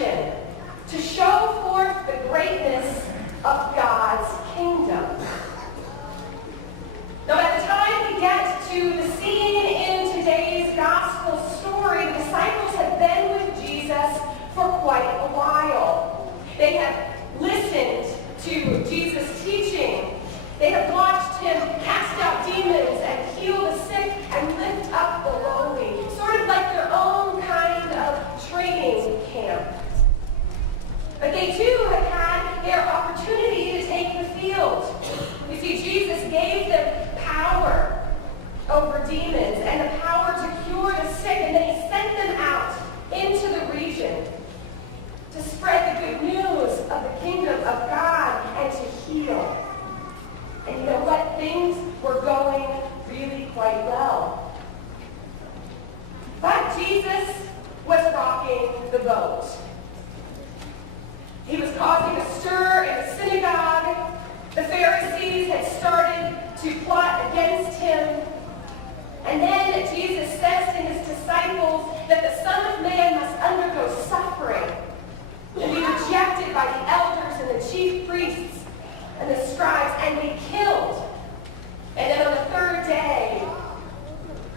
action to show forth the greatness of God's kingdom. Now, by the time we get to the scene in today's gospel story, the disciples have been with Jesus for quite a while. They have listened to Jesus' teaching. They have watched him cast out demons and heal the sick and lift up the lowly, sort of like their own kind of training camp. But they too have had their opportunity to take the field. You see, Jesus gave them power over demons and the power to cure the sick, and then he sent them out into the region to spread the good news of the kingdom of God and to heal. And you know what? Things were going really quite well. But Jesus was rocking the boat. He was causing a stir in the synagogue. The Pharisees had started to plot against him. And then Jesus says to his disciples that the Son of Man must undergo suffering and be rejected by the elders and the chief priests and the scribes and be killed. And then on the third day,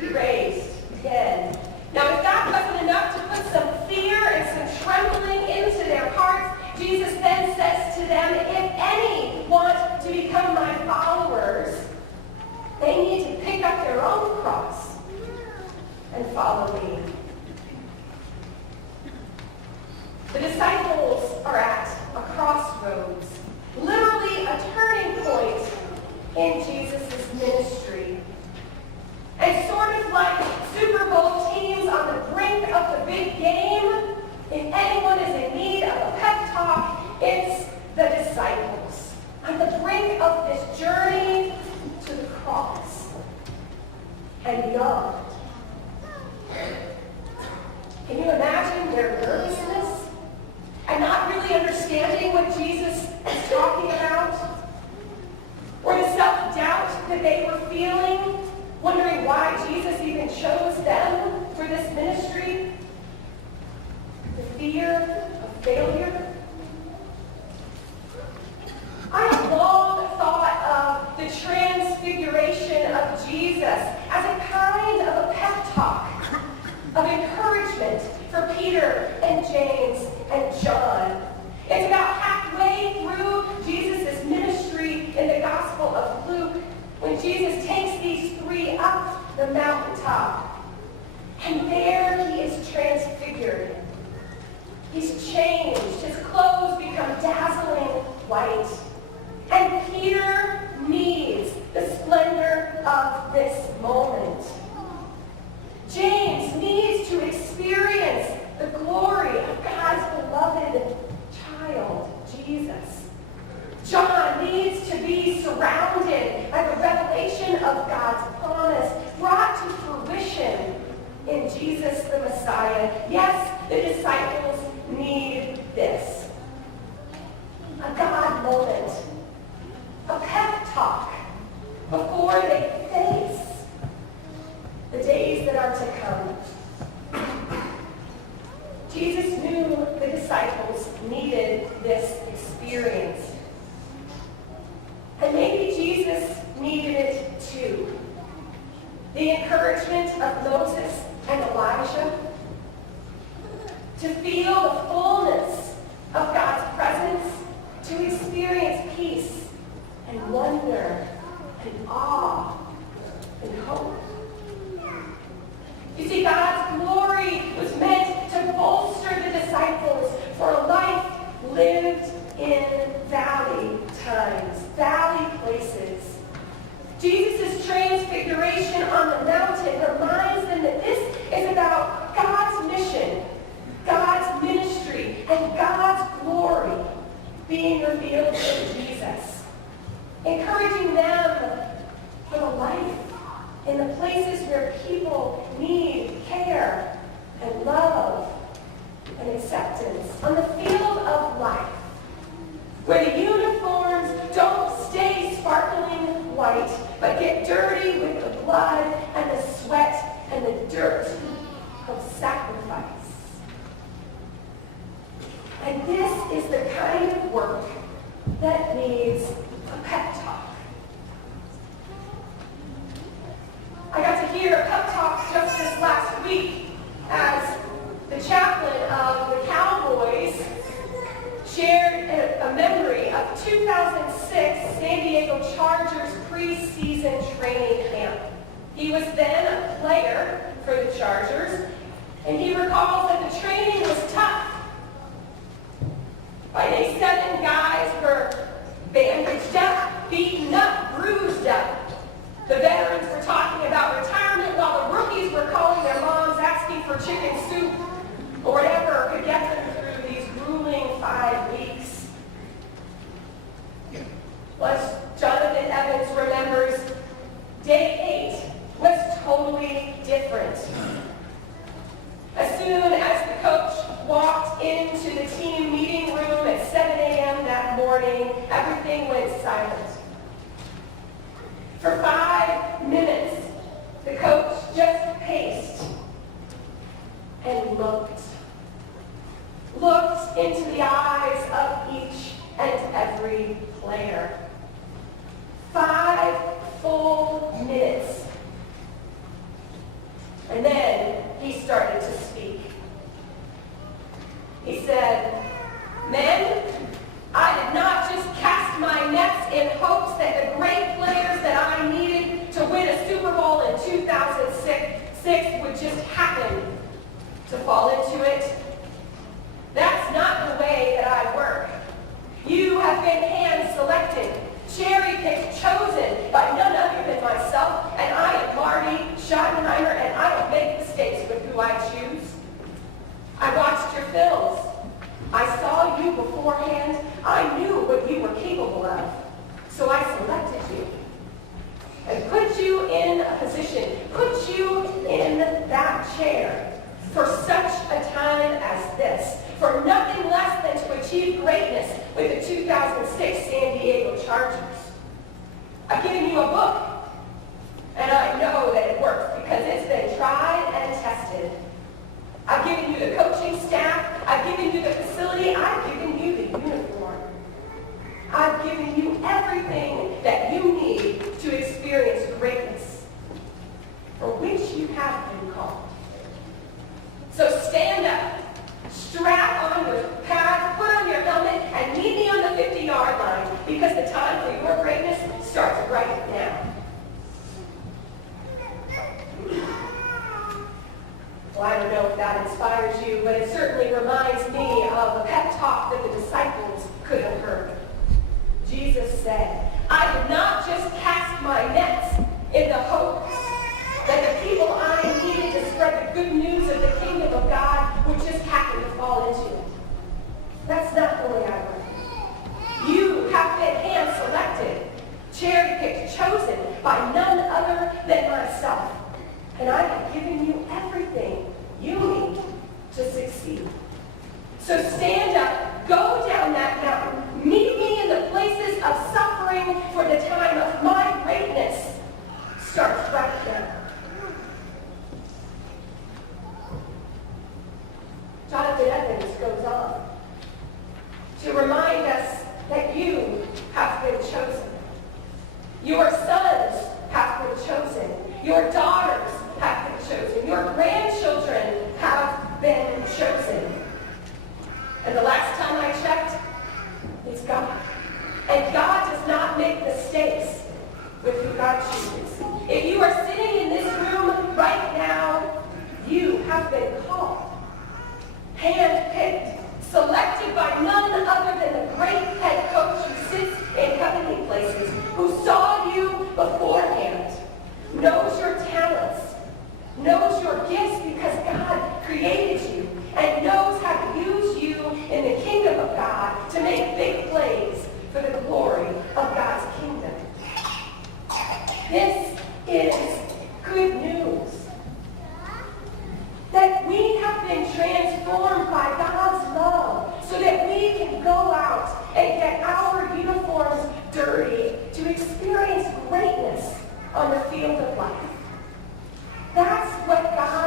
be raised again. Now, if that wasn't enough to put some fear and some trembling into their hearts, Jesus then says to them, if any want to become my followers, they need to pick up their own cross and follow me. The disciples are at a crossroads, literally a turning point in Jesus' ministry. And sort of like Super Bowl teams on the brink of the big game, if anyone is in need of a pep talk, it's the disciples on the brink of this journey to the cross and beyond. Can you imagine their nervousness and not really understanding what Jesus is talking about? Or the self-doubt that they were feeling, wondering why Jesus even chose them for this ministry? The fear of failure? I have long thought of the Transfiguration of Jesus as a kind of a pep talk of encouragement for Peter and James and John. It's about halfway through Jesus' ministry in the Gospel of Luke when Jesus takes these three up the mountaintop. And there he is transfigured. He's changed. His clothes become dazzling white. And Peter needs the splendor of this moment. James needs to experience the glory of God's beloved child, Jesus. John needs to be surrounded by the revelation of God's promise brought to fruition in Jesus the Messiah. Yes, the disciples need this. A God moment. A pep talk before they face the days that are to come. Jesus knew the disciples needed this experience. And maybe Jesus needed it too. The encouragement of Moses and Elijah to feel the fullness of God's presence, to experience peace and wonder and awe and hope. You see, God's glory was meant to bolster the disciples for a life lived in valley times, valley places. Jesus' transfiguration on the mountain reminds them that this is about God's mission, God's ministry, and God's glory being revealed in Jesus, encouraging them for the life in the places where people need care and love and acceptance, on the field of life, where the uniforms don't stay sparkling white, but get dirty with the blood and the sweat and the dirt of sacrifice. And this is the kind of work that needs a pep talk. I got to hear a pep talk just this last week as the chaplain of the Cowboys shared a memory of 2006 San Diego Chargers preseason training camp. He was then a player for the Chargers, and he recalls that the training was tough. Like 7 guys were bandaged up, beaten up, bruised up. The veterans were talking about retirement while the rookies were calling their moms asking for chicken soup or whatever could get them through these grueling 5 weeks. As Jonathan Evans remembers, day 8 was totally different. As soon as the coach walked into the team meeting room at 7 a.m. that morning, everything went silent. For 5 minutes, the coach just paced and looked into the eyes of each and every player. 5 full minutes. And then he started to speak. He said, "Men, I did not just cast my nets in hopes that the great players that I needed to win a Super Bowl in 2006 would just happen to fall into it. That's not the way that I work. You have been hand-selected, cherry-picked, chosen by none other than myself, and I am Marty Schottenheimer, and I don't make mistakes with who I choose. I watched your films. I saw you beforehand. I knew what you were capable of. So I selected you and put you in a position, put you in that chair for such a time as this, for nothing less than to achieve greatness with the 2006 San Diego Chargers. I've given you a book, and I know that it works because it's been tried and tested. I've given you the coaching staff. I've given you the facility. I've given you the uniform. I've given you everything that you need to experience greatness, for which you have been called. So stand up, strap on your pads, put on your helmet, and meet me on the 50-yard line, because the time for your greatness starts right now." Well, I don't know if that inspires you, but it certainly reminds me of a pep talk that the disciples could have heard. Jesus said, "I did not just cast my nets in the hopes that the people I needed to spread the good news of the kingdom of God would just happen to fall into it. That's not the way I work. You have been hand-selected, cherry-picked, chosen by none other than myself. And I have given you everything you need to succeed. So stand up, go down that mountain, meet me in the places of suffering, for the time of my greatness starts right now." Jonathan Evans goes on to remind us that you have been chosen. Your sons have been chosen. Your daughters have been chosen. Your grandchildren have been chosen. And the last time I checked, it's God. And God does not make mistakes with who God chooses. If you are sitting in this room right now, you have been called, hand-picked, selected by none other than the great head coach who sits in heavenly places, who saw you beforehand, knows your talents, knows your gifts because God created you, and knows how to use you in the kingdom of God to make big plays for the glory of God's kingdom. This is good news. That we have been transformed by God's love so that we can go out and get our uniforms dirty to experience greatness on the field of life. That's what God